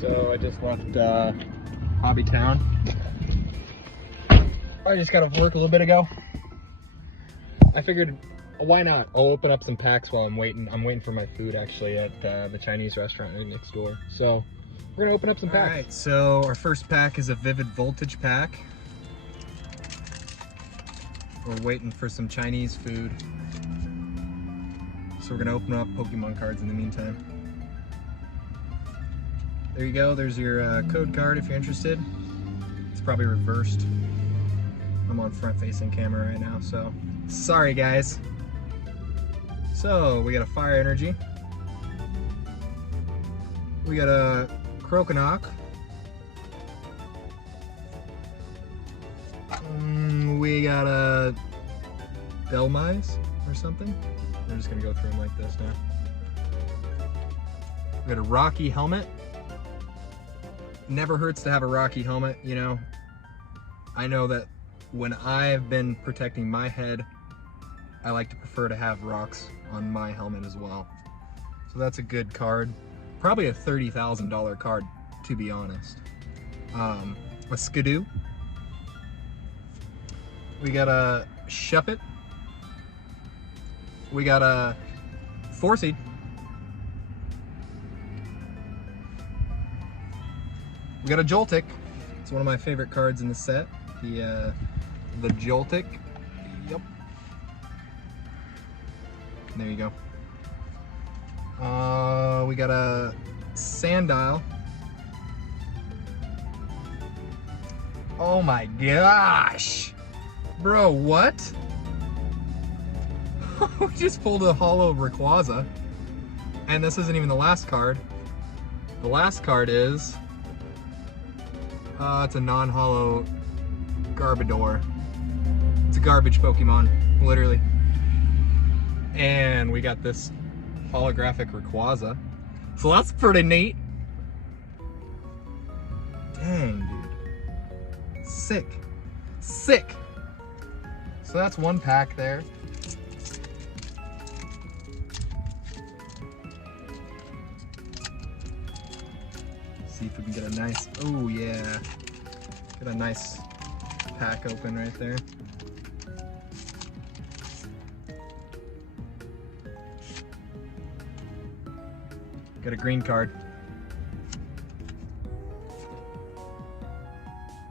So I just left Hobby Town. I just got off work a little bit ago. I figured, why not? I'll open up some packs while I'm waiting. I'm waiting for my food actually at the Chinese restaurant right next door. So we're gonna open up some packs. All right, so our first pack is a Vivid Voltage pack. We're waiting for some Chinese food. So we're gonna open up Pokemon cards in the meantime. There you go, there's your code card if you're interested. It's probably reversed. I'm on front-facing camera right now, so sorry guys. So we got a Fire Energy. We got a Croconaw. We got a Delmise or something. We're just gonna go through them like this now. We got a Rocky Helmet. Never hurts to have a Rocky Helmet, you know. I know that when I've been protecting my head, I like to prefer to have rocks on my helmet as well. So that's a good card. Probably a $30,000 card, to be honest. A Skidoo. We got a Shuppet. We got a Forseed. We got a Joltik. It's one of my favorite cards in the set. The Joltik. Yep. There you go. We got a Sandile. Oh my gosh! Bro, what? We just pulled a holo Rayquaza. And this isn't even the last card. The last card is... it's a non-holo Garbodor. It's a garbage Pokemon, literally. And we got this holographic Rayquaza. So that's pretty neat. Dang, dude. Sick. Sick! So that's one pack there. See if we can get a nice, oh yeah. Get a nice pack open right there. Got a green card.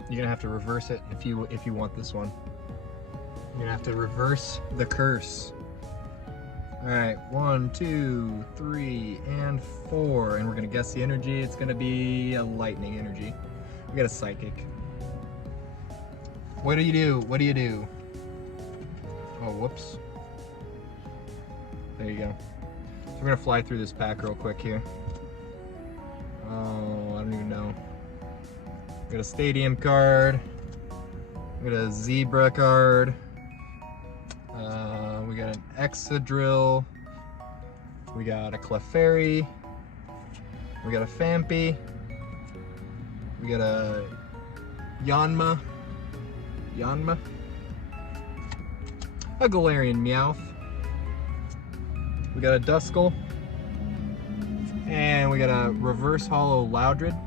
You're gonna have to reverse it if you want this one. You're gonna have to reverse the curse. All right, 1, 2, 3, and 4, and we're gonna guess the energy. It's gonna be a lightning energy. We got a psychic. What do you do? What do you do? Oh, whoops. There you go. So we're gonna fly through this pack real quick here. Oh, I don't even know. We got a Stadium card. We got a Zebra card. We got an Excadrill. We got a Clefairy. We got a Phanpy. We got a Yanma. A Galarian Meowth. We got a Duskull. And we got a reverse holo Loudred.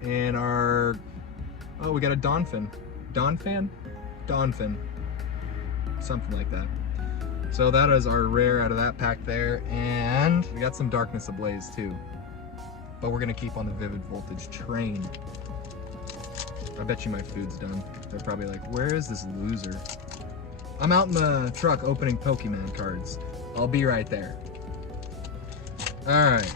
And our, oh, we got a Donphin. Donphin. Something like that. So that is our rare out of that pack there. And we got some Darkness Ablaze too. But we're gonna keep on the Vivid Voltage train. I bet you my food's done. They're probably like, where is this loser? I'm out in the truck opening Pokemon cards. I'll be right there. Alright.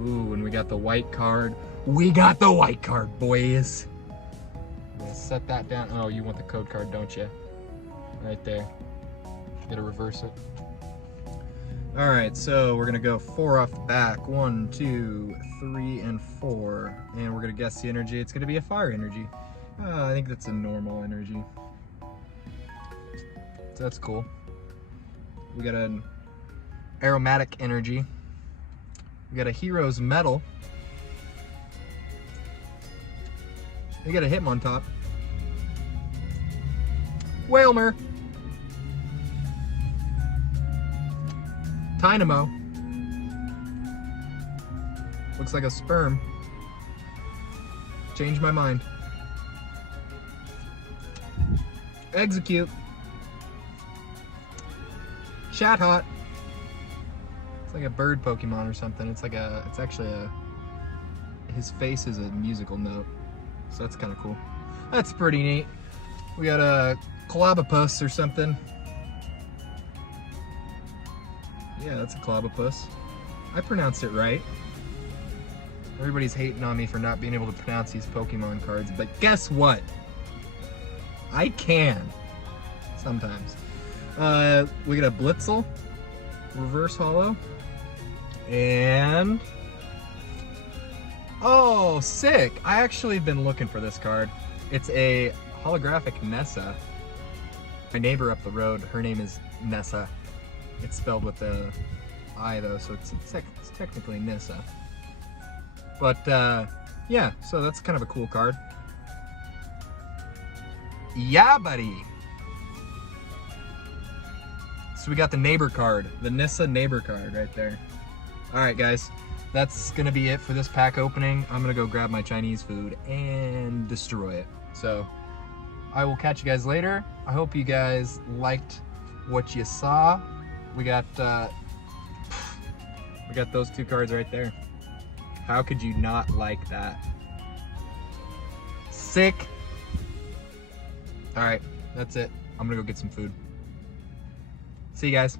Ooh, and we got the white card. We got the white card, boys. I'm gonna set that down. Oh, you want the code card, don't you? Right there. Gotta reverse it. Alright, so we're gonna go 4 off the back. 1, 2, 3, and 4. And we're gonna guess the energy. It's gonna be a Fire Energy. I think that's a normal energy. So that's cool. We got an Aromatic Energy. We got a Hero's Metal. We got a Hitmontop. Whalmer. Dynamo. Looks like a sperm. Change my mind. Execute. Chat hot. It's like a bird Pokemon or something. It's actually his face is a musical note. So that's kind of cool. That's pretty neat. We got a Clobopus or something. Yeah, that's a Clobopus. I pronounced it right. Everybody's hating on me for not being able to pronounce these Pokemon cards, but guess what? I can. Sometimes. We got a Blitzel, reverse holo, and oh, sick! I actually have been looking for this card. It's a holographic Nessa. My neighbor up the road, her name is Nessa. It's spelled with a I though, so it's technically Nissa. But yeah, so that's kind of a cool card. Yeah, buddy. So we got the neighbor card, the Nissa neighbor card right there. All right, guys, that's gonna be it for this pack opening. I'm gonna go grab my Chinese food and destroy it. So I will catch you guys later. I hope you guys liked what you saw. We got those two cards right there. How could you not like that? Sick. All right, that's it. I'm gonna go get some food. See you guys.